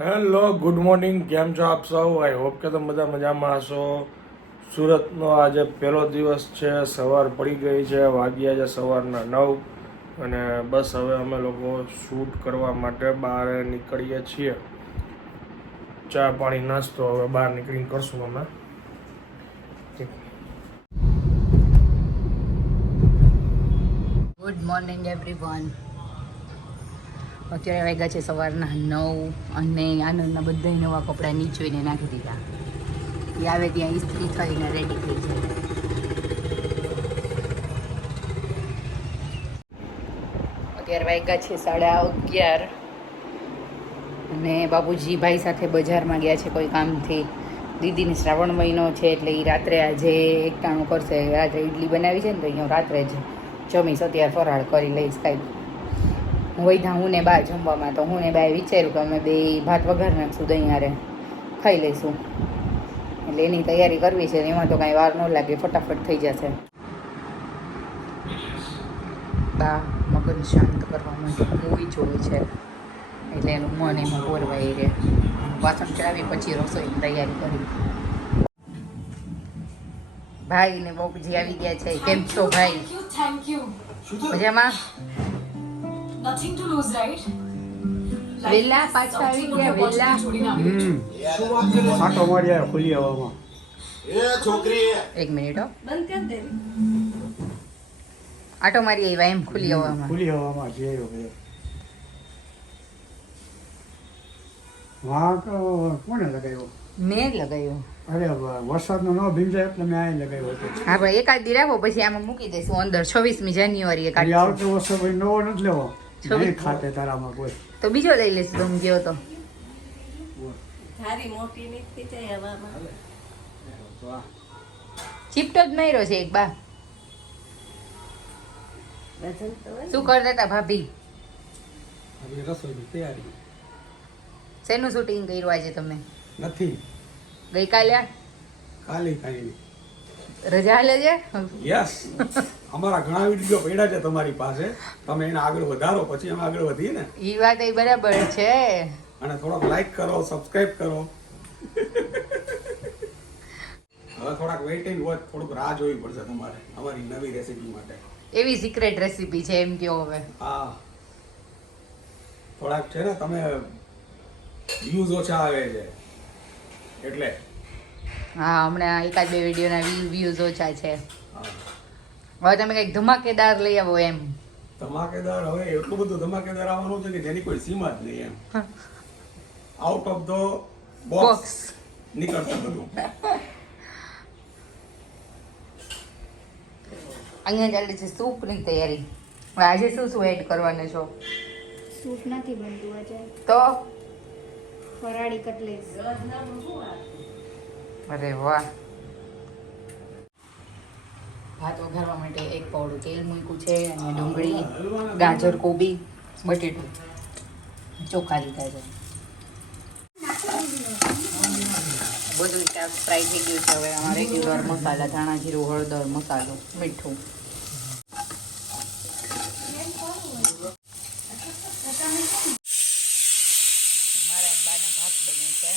Hello, good morning. કેમ છો આપ સૌ? આઈ હોપ કે તમે બધા મજામાં હશો. સુરતનો આજે પહેલો દિવસ છે, સવાર પડી ગઈ છે, વાગ્યા છે સવારના નવ. અને બસ હવે અમે લોકો શૂટ કરવા માટે બહાર નીકળીએ છીએ. ચા પાણી, નાસ્તો હવે બહાર નીકળીને કરશું અમે. ગુડ મોર્નિંગ એવરીવન અત્યારે વાગ્યા છે સવારના નવ અને આનંદના બધા નવા કપડાં નીચોઈને નાખી દીધા. એ આવે ત્યાં ઇસ્ત્રી થઈને રેડી થઈ જાય. અત્યારે વાગ્યા છે સાડા અગિયાર અને બાપુજી ભાઈ સાથે બજારમાં ગયા છે કોઈ કામથી. દીદીને શ્રાવણ મહિનો છે એટલે એ રાત્રે આજે એકટાણું કરશે. રાત્રે ઇડલી બનાવી છે ને તો અહીંયા રાત્રે જ જમીશ. અત્યારે ફરાળ કરી લઈશ કાંઈક. હું વૈધા હું ને બા જમવામાં તો હું ને બાએ વિચાર્યું કે અમે બે ભાત વઘાર નાખશું દહીં હારે ખાઈ લઈશું. એટલે એની તૈયારી કરવી છે એમાં તો કાંઈ વાર ન લાગે ફટાફટ થઈ જશે. બા મગજ શાંત કરવા માટે મૂવી જોવે છે. એટલે એનું મન એમાં પોરવાઈ રહે. વાસણ ચડાવી પછી રસોઈની તૈયારી કરી. ભાઈ ને બહુજી આવી ગયા છે. કેમ છો ભાઈ. મજામાં? Nothing to lose, right? વેલા પાછા આવી ગયા વેલા. હમ. આટો મારી આવ્યો ખુલી હવામાં. એક મિનિટ હો. આટો મારી આવ્યા એમ ખુલી હવામાં. ખુલી હવામાં જે આવ્યો બધો વાંક કોને લગાવ્યો? મેં લગાવ્યો. અરે વરસાદનો ન ભીંજાય એટલે મેં અહીં લગાવ્યો હતો. હા પણ એકાદ દી રાખો પછી આમાં મૂકી દઈશું. અંદર છવ્વીસમી જાન્યુઆરી એ એકાદ આવતો વર્ષે ભાઈ નવો નથી લેવો. નહીં ખાતે તારામાં કોઈ. તો બીજો લઈ લઈશું તમે ગયો તો. થારી મોટી નીકળી જાય હવામાં. ચીપટો જ માર્યો છે એક બા. તો. શું કરતા હતા ભાભી? હવે રસોઈની તૈયારી. શેનું શૂટિંગ કર્યું આજે તમે? નથી. ગઈકાલે કાલે કાંઈ રજા છે યસ અમારા ઘણા વીડિયો પડ્યા છે તમારી પાસે. તમે એને આગળ વધારો પછી અમે આગળ વધીએ ને. એ વાત એ બરાબર છે. અને થોડોક લાઈક કરો સબસ્ક્રાઇબ કરો. હવે થોડાક વેઇટિંગ હોય થોડુંક રાહ જોવી પડશે તમારે અમારી નવી રેસીપી માટે. એવી સિક્રેટ રેસીપી છે એમ કહો હવે. હા. થોડાક છે ને તમે વ્યૂઝ ઓછા આવે છે. એટલે હા હમણાં એકાદ બે વિડીયોના વ્યૂઝ ઓછા છે. હવે તમે કંઈક ધમાકેદાર લઈ આવો એમ. ધમાકેદાર હવે એટલું બધું ધમાકેદાર આવવાનું છે કે જેની કોઈ સીમા જ નહીં એમ. આઉટ ઓફ ધ બોક્સ નીકળશે બધું. અહીંયા ચાલે છે સૂપની તૈયારી. આજે શું શું એડ કરવાના છો? સૂપ નથી બનતું આજે. તો? ફરાળી કટલેસ અરે વાહ. ભાત વઘારવા માટે એક પાવડું તેલ મૂક્યું છે અને ડુંગળી, ગાજર, કોબી, બટેટું. ચોખા લીધા છે. બધું ફ્રાય થઈ ગયું છે. હવે આમાં રેગ્યુલર મસાલા ધાણા જીરું, હળદર, મસાલો, મીઠું મારા અને બાના ભાત બને છે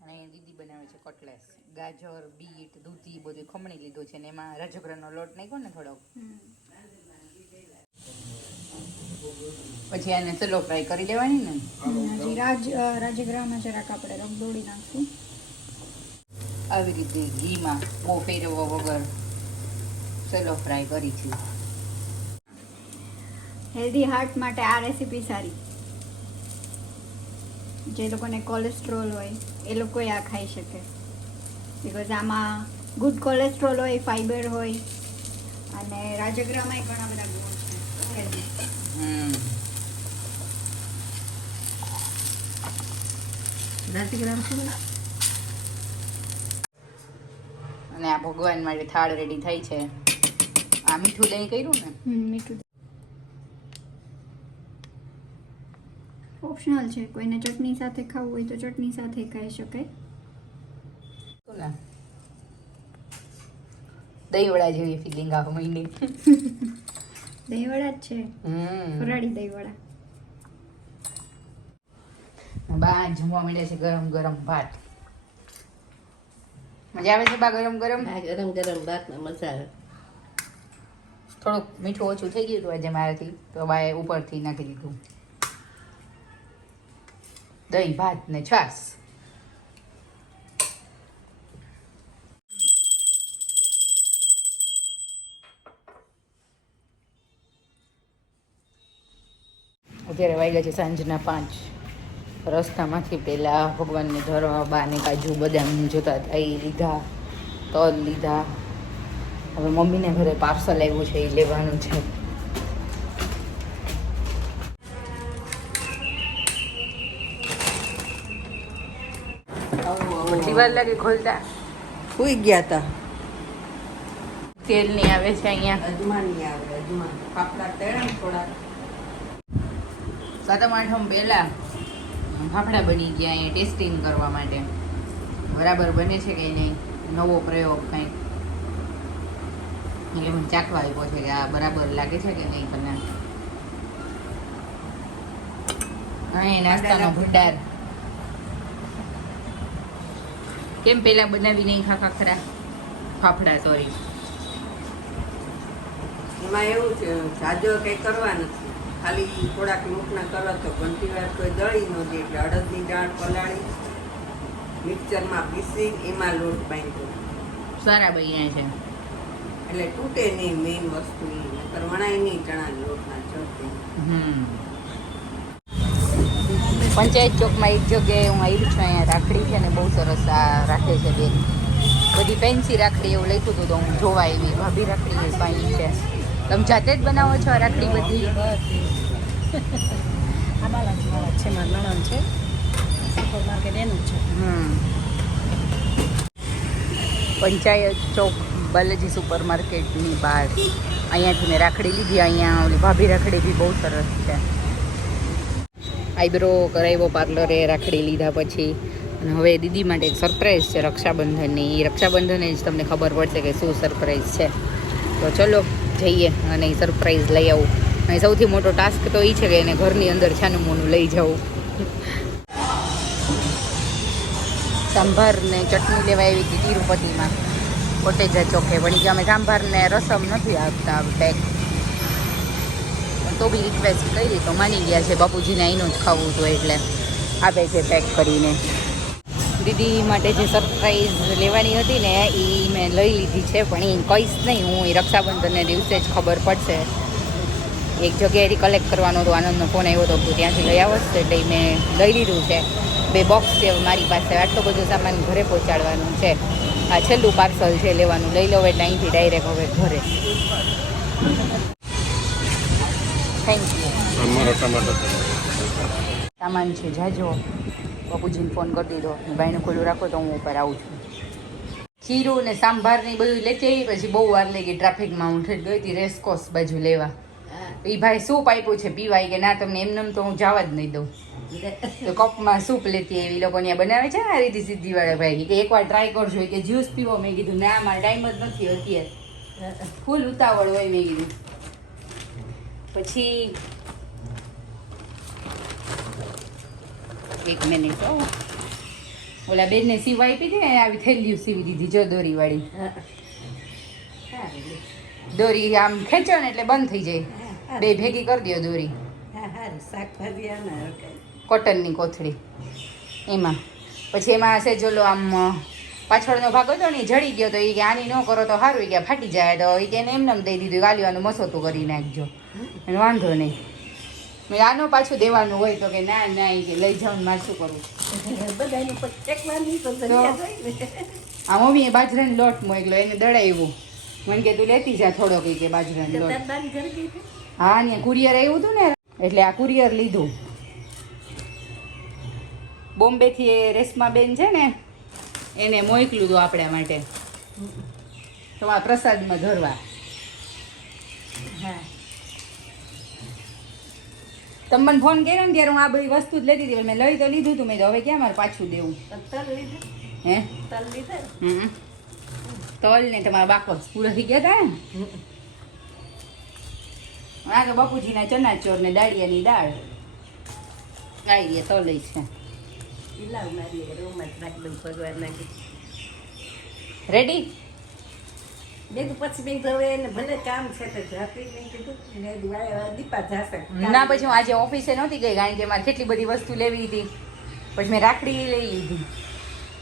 અને અહીંયા દીદી બનાવે છે કટલેસ ગાજર બીટ દૂધી બધું ખમણી લીધું છે ને એમાં રાજગરાનો લોટ નાખ્યો ને થોડોક. પછી આને સલો ફ્રાય કરી લેવાની ને. હજી રાજ રાજગરામાં જરાક આપણે રગદોળી નાખશું. આવી રીતે ઘીમાં બહુ ફેરવવા વગર સલો ફ્રાય કરી છે. હેલ્ધી હાર્ટ માટે આ રેસીપી સારી. જે લોકોને કોલેસ્ટ્રોલ હોય એ લોકો આ ખાઈ શકે. બિકોઝ આમાં ગુડ કોલેસ્ટ્રોલ હોય ફાઈબર હોય અને રાજગરામાં ઘણા બધા ગુણ છે. રાજગરામ શું? અને આ ભગવાન માટે થાળ રેડી થાય છે. આ મીઠું દહીં કર્યું ને? હમ, મીઠું ઓપ્શનલ છે. કોઈને ચટણી સાથે ખાવું હોય તો ચટણી સાથે ખાઈ શકાય. ને દહીં વડા જેવી ફિલિંગ આવે મહિને દહીંવડા જ છે હમ ફરાળી દહીંવડા બા જમવા મળે છે ગરમ ગરમ ભાત મજા આવે છે બા ગરમ ગરમ ગરમ ગરમ ભાતમાં મજા આવે થોડુંક મીઠું ઓછું થઈ ગયું હતું આજે મારાથી તો બાએ ઉપરથી નાખી દીધું દહીં ભાત ને છાસ અત્યારે વાગ્યા છે સાંજના પાંચ. રસ્તામાંથી પહેલાં ભગવાનને ધરવા બાને કાજુ બદામ જોતા હતા એ લીધા તલ લીધા. હવે મમ્મીને ઘરે પાર્સલ આવ્યું છે એ લેવાનું છે. દિવાલ લાગે ખોલતા? સુઈ ગયા હતા તેલ નહીં આવે છે અહીંયા. અજમાની આવે અજમાન. પાપડા તળ્યા થોડા. સાતમ આઠમ પહેલાં ફાફડા બની ગયા અહીંયા ટેસ્ટિંગ કરવા માટે. બરાબર બને છે કે નહીં? નવો પ્રયોગ કંઈક. એટલે મને ચાખવા આવ્યો છે કે આ બરાબર લાગે છે કે નહીં તને અહીં નાસ્તાનો ભંડાર. કેમ પેલા બનાવી નહીં ખાખા ખરા? ફાફડા સોરી એમાં એવું છે સાજો કંઈ કરવા નથી. ખાલી થોડાક લોટના કરો તો ઘંટી વાર કોઈ દળી ન દે એટલે અડદની દાળ પલાળી મિક્સરમાં પીસી એમાં લોટ બાંધ્યો. સારા બન્યા છે. એટલે તૂટે નહીં મેઇન વસ્તુ એ નકર વણાય નહીં ચણા લોટના ચડતે. હમ. પંચાયત ચોકમાં એક જગ્યાએ હું આવી છું અહીંયા રાખડી છે ને બહુ સરસ આ રાખે છે બેન. બધી પેન્સી રાખડી એવું લખ્યું હતું તો હું જોવા આવી ભાભી રાખડી એ છે. તમે જાતે જ બનાવો છો રાખડી બધી? છે મારું નણંદ છે. સુપર માર્કેટ એનું છે. પંચાયત ચોક બાલાજી સુપર માર્કેટની બહાર. અહીંયાથી મેં રાખડી લીધી અહીંયા ઓલી ભાભી રાખડી બી બહુ સરસ છે. આઈબ્રો કરાવ્યો પાર્લરે રાખડી લીધા પછી. અને હવે દીદી માટે એક સરપ્રાઈઝ છે રક્ષાબંધનની. એ રક્ષાબંધને જ તમને ખબર પડશે કે શું સરપ્રાઈઝ છે. તો ચલો જઈએ અને સરપ્રાઈઝ લઈ આવું. અને સૌથી મોટો ટાસ્ક તો એ છે કે એને ઘરની અંદર છાનુમોનું લઈ જવું. સાંભાર ને ચટણી લેવા આવી હતી તિરુપતિમાં. કોટેજા ચોકે વળી ગયા અમે સાંભાર ને રસમ નથી આપતા પેક તો બી રિક્વેસ્ટ કરી તો માની ગયા છે બાપુજીને અહીંનું જ ખાવું જોઈએ એટલે. આપે છે પેક કરીને. દીદી માટે જે સરપ્રાઈઝ લેવાની હતી ને એ મેં લઈ લીધી છે પણ એ કહીશ નહીં હું એ રક્ષાબંધનને દિવસે જ ખબર પડશે. એક જગ્યાએથી કલેક્ટ કરવાનો હતો આનંદનો ફોન આવ્યો હતો કે ત્યાંથી લઈ આવશે એટલે મેં લઈ લીધું છે. બે બોક્સ છે મારી પાસે આટલો બધો સામાન ઘરે પહોંચાડવાનું છે. આ છેલ્લું પાર્સલ છે લેવાનું લઈ લો એટલે અહીંથી ડાયરેક્ટ હવે ઘરે. થેન્ક યુ સામાન છે જાજો. બાપુજીને ફોન કરી દીધો. ભાઈને ખુલ્લું રાખો તો હું ઉપર આવું છું. ખીરું ને સાંભાર ને બધું લેતી આવી પછી બહુ વાર લઈ ગઈ ટ્રાફિકમાં હું ઠેઠ ગઈ હતી રેસકોસ બાજુ લેવા. એ ભાઈ સૂપ આપ્યું છે પીવાય કે ના તમને એમને તો હું જવા જ નહીં દઉં. તો કપમાં સૂપ લેતી એવી લોકો ત્યાં બનાવે છે આ રીતે સીધી વાળા ભાઈ કે એકવાર ટ્રાય કરજો કે જ્યુસ પીવો મેં કીધું ના મારે ટાઈમ જ નથી અત્યારે. ફૂલ ઉતાવળ હોય મેં કીધું. પછી એક મિનિટ હો. ઓલા બેનને સીવા પીધી ને, આવી થેલીઓ સીવી દીધી, જો દોરી વાળી દોરી આમ ખેંચો ને એટલે બંધ થઈ જાય. બે ભેગી કરી દો દોરી. કોટનની કોથળી. એમાં. પછી એમાં હશે જોલો આમ પાછળનો ભાગ હતો ને જડી ગયો તો એ કે આની ન કરો તો સારું કે ફાટી જાય તો, એ કે એમને એમ દઈ દીધું ગાલીવાનું મસોતું કરી નાખજો. વાંધો નહીં. આનો પાછું દેવાનું હોય તો કે ના ના કે લઈ ને મારે શું કરવું. આ મમ્મીએ બાજરાનો લોટ મોકલો એને દડાવ્યું મને કે તું લેતી જા થોડો કઈ કે બાજરાનો લોટ? હા ને કુરિયર આવ્યું હતું ને એટલે આ કુરિયર લીધું. બોમ્બેથી એ રેશમા બેન છે ને એને મોકલું હતું આપણા માટે. તમારા પ્રસાદમાં ધરવા. હા. તમે મને ફોન કર્યો ને ત્યારે હું આ બધી વસ્તુ જ લેતી હતી મેં લઈ તો લીધું હતું મેં તો હવે ક્યાં મારે પાછું દેવું? તલ લીધા. હે? તલ લીધા હમ તલ ને તમારા બાકો પૂરા થઈ ગયા હતા ને? આ તો બાપુજીના ચના ચોર ને દાળિયાની દાળ. આવી ગયા લઈ છે રેડી મેં તો પછી મેં કીધું હવે એને ભલે કામ છે તો જાતી મેં કીધું મેં કીધું આ દીપા જાશે ના પછી હું આજે ઓફિસે નહોતી ગઈ કારણ કે મારે કેટલી બધી વસ્તુ લેવી હતી પછી મેં રાખડી લઈ લીધી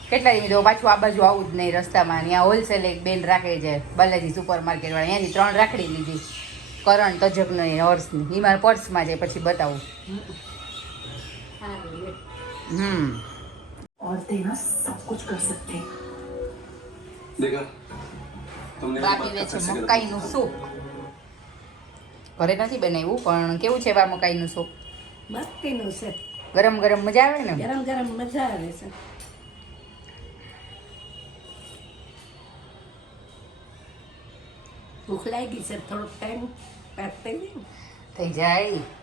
કેટલા દી તો પાછું આ બાજુ આવું જ નહીં રસ્તામાં ત્યાં હોલસેલ એક બેન રાખે છે બાલાજી સુપર માર્કેટ વાળા ત્યાંથી ત્રણ રાખડી લીધી કરણ તજકનો એ હર્ષની એ મારા પર્સમાં છે પછી બતાવું સારું લે. હમ औरतें ना सब कुछ कर सकते हैं देखा બાપીવે છે મકાઈનું સૂપ. ઘરે નથી બનાવ્યું પણ કેવું છે બા મકાઈનું સૂપ? મસ્તીનું છે. ગરમ ગરમ મજા આવે ને ગરમ ગરમ મજા આવે છે. ભૂખ લાગી છે થોડોક ટાઈમ પાસ થઈ જાય થઈ જાય.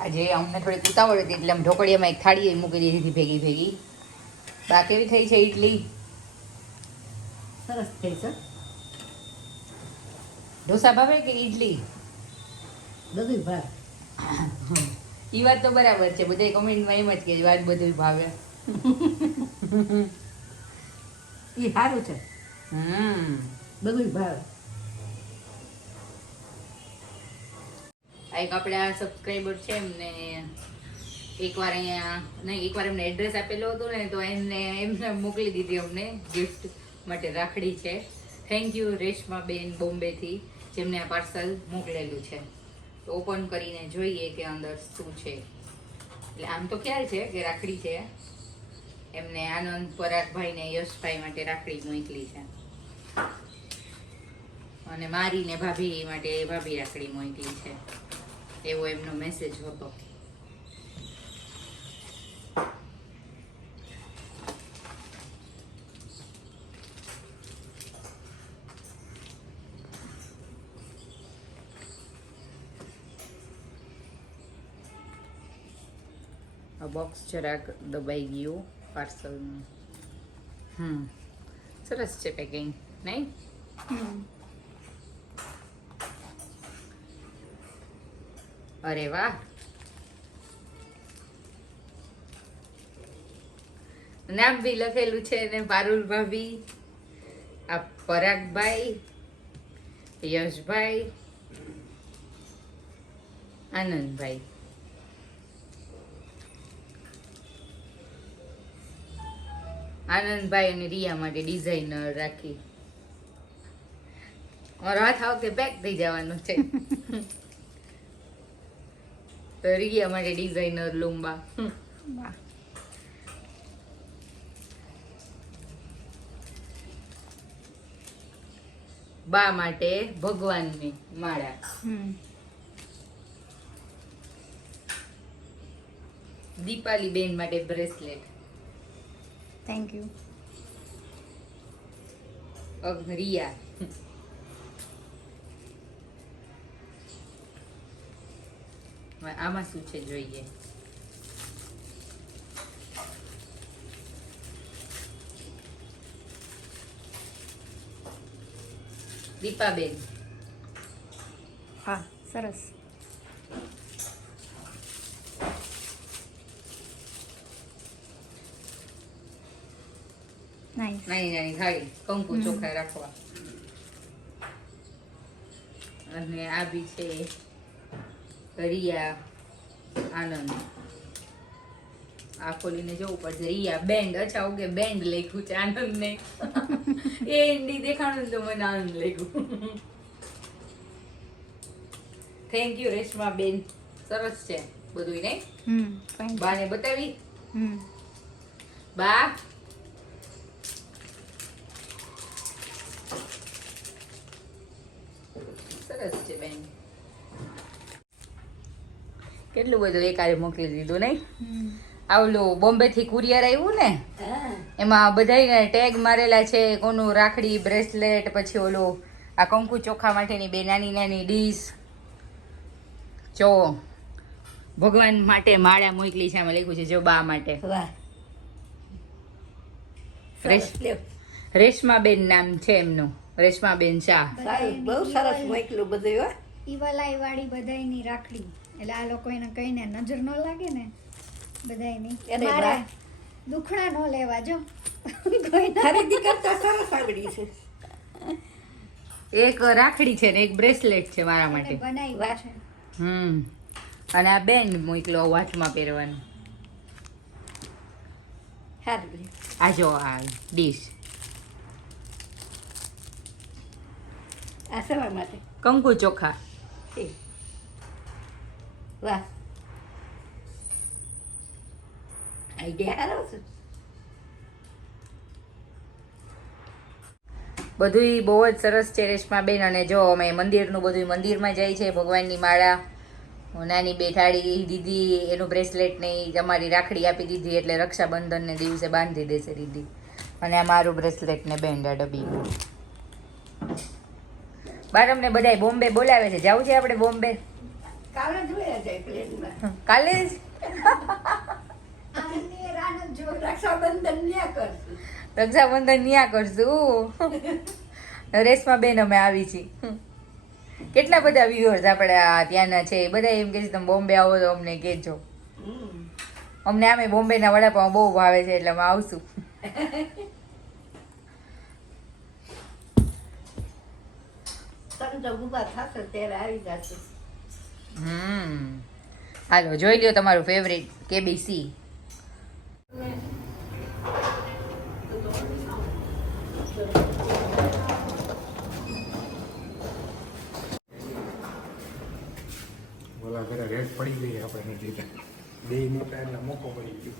આજે અમને થોડીક ઉતાવળ હતી એટલે આમ ઢોકળીયામાં એક થાળી મૂકી દીધી ભેગી ભેગી. બા કેવી થઈ છે ઇડલી સરસ થઈ છે. ઢોસા ભાવે કે ઇડલી બધું ભાવ. એ વાત તો બરાબર છે બધા કમેન્ટમાં એમ જ કે વાત બધું ભાવે. એ સારું છે. હમ. બધું ભાવ. એક આપણે આ સબસ્ક્રાઈબર છે એમને એકવાર અહીંયા, નહીં, એકવાર એમને એડ્રેસ આપેલો હતો ને, તો એમને એમને મોકલી દીધી અમને ગિફ્ટ માટે રાખડી છે. થેન્ક યુ રેશમાબેન બોમ્બેથી, જેમને આ પાર્સલ મોકલેલું છે. તો ઓપન કરીને જોઈએ કે અંદર શું છે. એટલે આમ તો ખ્યાલ છે કે રાખડી છે. એમને આનંદ પરાગભાઈ ને યશભાઈ માટે રાખડી મોકલી છે. અને મારી ને ભાભી માટે ભાભી રાખડી મોકલી છે. એવો એમનો મેસેજ હતો બોક્સ જરાક દબાઈ ગયું પાર્સલનું હમ સરસ છે પેકિંગ નહીં અરે વાહ. નામ બી લખેલું છે ને પારુલ ભાભી, આ પરાગભાઈ યશભાઈ, આનંદભાઈ. આનંદભાઈ અને રિયા માટે ડિઝાઇનર રાખી. મારો હાથ વખતે પેક થઈ જવાનો છે. તો રિયા માટે ડિઝાઇનર લુંબા વાહ બા માટે ભગવાનની માળા હમ દીપાલી બેન માટે બ્રેસલેટ થેન્ક યુ રિયા હવે આમાં શું છે જોઈએ? દીપાબેન. હા સરસ. નાની નાની થાળી કંકુ. ચોખા રાખવા. અને આ બી છે રિયા આનંદ. આ ખોલીને જવું પડશે. રિયા બેન્ડ અચ્છા ઓકે બેન્ડ લખ્યું છે આનંદ ને એ ઈંડી દેખાણું તો મને આનંદ લાગ્યું. થેન્ક યુ રેશમા બેન. સરસ છે બધું નહીં? બાને બતાવી? હમ. બા? સરસ છે બેન. કેટલું બધું એકારે મોકલી દીધું નહીં? હમ. આ ઓલું બોમ્બે થી કુરિયર આવ્યું ને? એમાં બધા ટેગ મારેલા છે કોનું રાખડી બ્રેસલેટ પછી ઓલું આ કંકુ ચોખા માટેની બે નાની નાની ડીશ. જો ભગવાન માટે માળા મોકલી છે આમાં લખ્યું છે જો બા માટે. રેશમા બેન રેશમાબેન નામ છે એમનું. રેશમાબેન શાહ. બહુ સરસ મોકલું બધું હો. ઈવલાઈ વાળી બધાની રાખડી. એટલે આ લોકો એને કહીને નજર ન લાગે ને બધા એની મારે. દુખણા ન લેવા જો. ખરીદી કરતા સરસ આવડી છે. એક રાખડી છે ને એક બ્રેસલેટ છે મારા માટે. બનાવી છે. હમ. અને આ બેન મોકલો વાચમાં પહેરવાનું. સારું આ જો આ ડીશ. આ સવાર માટે. કંકુ ચોખા. વાહ આઈડિયા સારો છે બધુંય બહુ જ સરસ છે રેશમાબેન અને જો અમે મંદિરનું બધું મંદિરમાં જાય છે. ભગવાનની માળા, નાની બેઠાડી દીધી એનું બ્રેસલેટ ને ઈ અમારી રાખડી આપી દીધી એટલે રક્ષાબંધનને દિવસે બાંધી દેશે દીદી. અને આ મારું બ્રેસલેટ ને બેન્ડ આ ડબ્બી બાર અમને બધાય બોમ્બે બોલાવે છે. જવું છે આપણે બોમ્બે? કાલે જોયા જાય પ્લેનમાં કાલે જ? રક્ષાબંધન ન્યા કરશું. રક્ષાબંધન ન્યા કરશું. રેશમાબેન અમે આવી છીએ કેટલા બધા વ્યુઅર્સ આપણે આ ત્યાંના છે? બધા એમ કે છે તમે બોમ્બે આવો તો અમને કહેજો. અમને આમે બોમ્બેના વડાપાઉં બહુ ભાવે છે એટલે અમે આવશું. સંતો ઊભા થશે ત્યારે આવી જશે. હમ. હાલો જોઈ લ્યો તમારું ફેવરેટ કેબીસી. ઓલા ઘરે રેટ પડી ગઈ આપણે નથી બે મોટા એટલે મોકો પડી ગયો.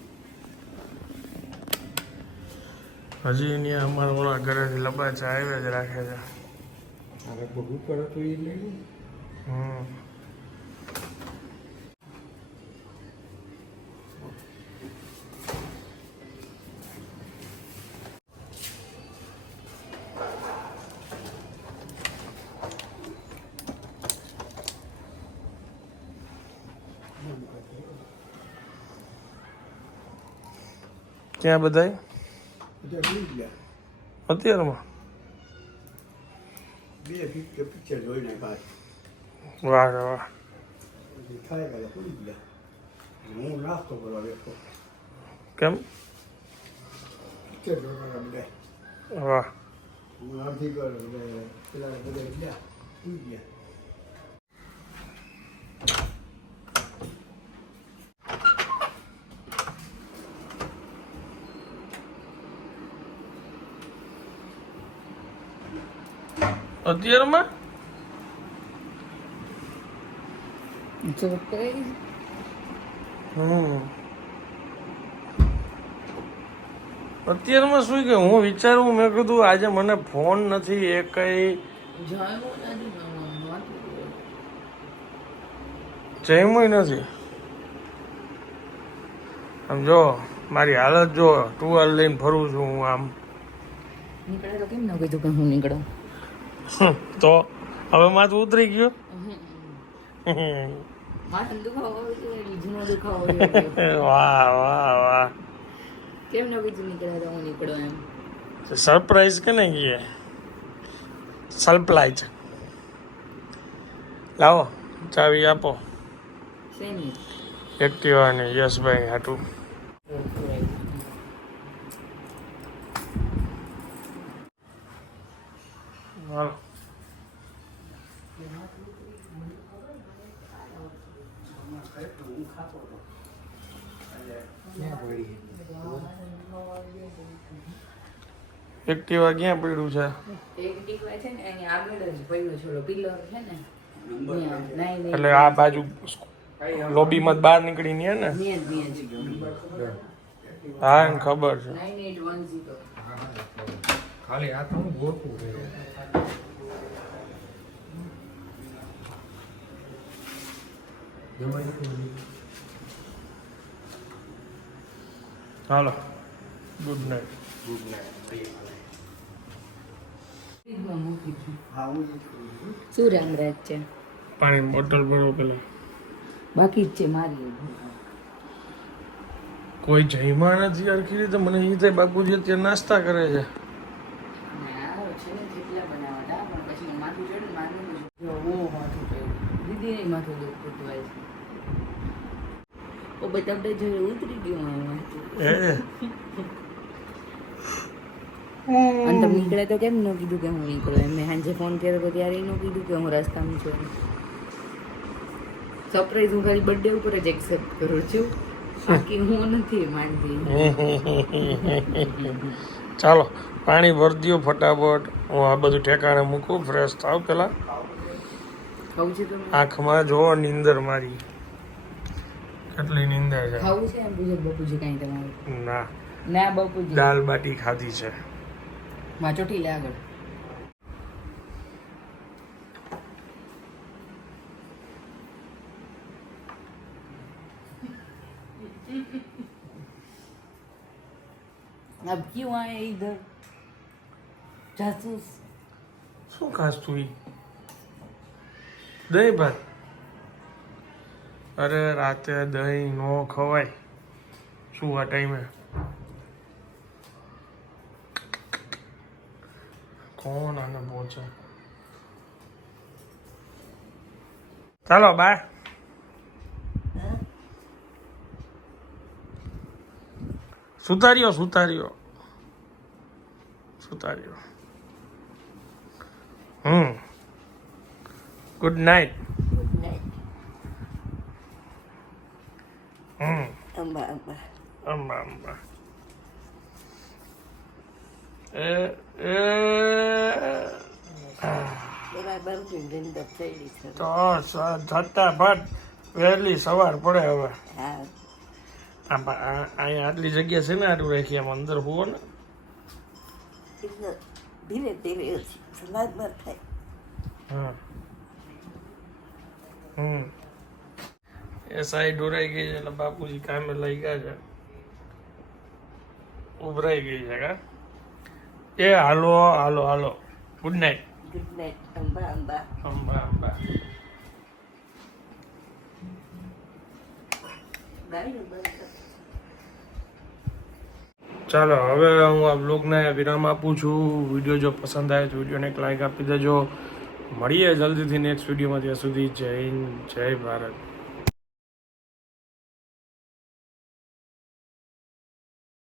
હજી એની અમારા ઓલા ઘરેથી લબાચા આવ્યા જ રાખે છે. ઉપર હતું એ લઈ હમ. ક્યાં બધાય? બધા અત્યારમાં? વાહ વાહ કેમ? વાહ હું અડધી કર બધા પેલા બધા ગયા સુઈ ગયા અત્યારમાં? અત્યારમાં શું કે હું વિચારું મેં કીધું આજે મને ફોન નથી એ કઈ જમ્યું નથી. આમ જો મારી હાલત જો ટુવાલ લઈને ફરું છું હું આમ. નીકળે તો કેમ ન કીધું કે હું નીકળું? તો હવે માથું ઉતરી ગયું. વાહ વાહ વાહ. કેમ ન કીધું નીકળ્યા તો હું નીકળું એમ? સરપ્રાઈઝ કે નહીં કહીએ સરપ્રાઈઝ. લાવો ચાવી આપો. એક્ટિવાની યશભાઈ હાટું. હાલો એક્ટિવા ક્યાં પડ્યું છે ને ને. એટલે આ બાજુ લોબી માં બહાર નીકળીને ને જ. હા ખબર છે ખાલી આ તો હું ગોતું હાલો. Good night good night. શું રામરાજ છે? પાણી બોટલ ભરો પેલા. બાકી જ છે મારી કોઈ જઈમાં નથી યાર કીધી તો મને એ થાય બાપુજી અત્યારે નાસ્તા કરે છે ના, છે ને થેપલા બનાવવાના માથું દુખતું હતું છે. ઓ બતાવતા જોયું ઉતરી ગયું આમાં અને તમે નીકળે તો કેમ ન કીધું કે હું નીકળું? એમ મેં સાંજે ફોન કર્યો તો ત્યારે ન કીધું કે હું રસ્તામાં છું. સરપ્રાઈઝ હું ખાલી બર્થડે ઉપર જ એક્સેપ્ટ કરું છું. બાકી હું નથી માનતી. ચાલો પાણી ભરી ફટાફટ. હું આ બધું ઠેકાણે મૂકું ફ્રેશ થાવ પેલા. ખાવું છે તમે આંખમાં જોવો નીંદર મારી કેટલી નીંદર છે ખાવું છે એમ પૂછે બાપુજી કાંઈ તમારું ના ના બાપુજી દાલ બાટી ખાધી છે માં ચોટી લે આગળ अब क्यों आए इधर जासूस શું ખાસ તું ઈ? દહીં ભાત. અરે રાતે દહીં નો ખવાય. શું આ ટાઈમે કોણ આને પહોંચે? ચાલો બાય સુતાર્યો સુતાર્યો સુતાર્યો હમ ગુડ નાઇટ હમ અંબા અંબા અંબા અંબા એ એ બરાબર નિંદર થઈ છે તો ફટાફટ વહેલી સવાર પડે હવે. હા. આંબા અહીંયા આટલી જગ્યા છે ને આટલું રાખી આમ અંદર હોવો ને. ધીરે ધીરે સમાજમાં થાય. હા. હમ. એ સાઈડ ગઈ છે એટલે બાપુજી કામે લઈ ગયા છે. ઉભરાઈ ગઈ છે કા? એ હાલો હાલો હાલો. Good night good night Amba Amba. Amba Amba. ચાલો હવે હું આ બ્લોગને વિરામ આપું છું. વીડિયો જો પસંદ આવે તો વિડીયોને એક લાઈક આપી દેજો. મળીએ જલ્દીથી નેક્સ્ટ વિડીયોમાં ત્યાં સુધી જય હિન્દ જય ભારત.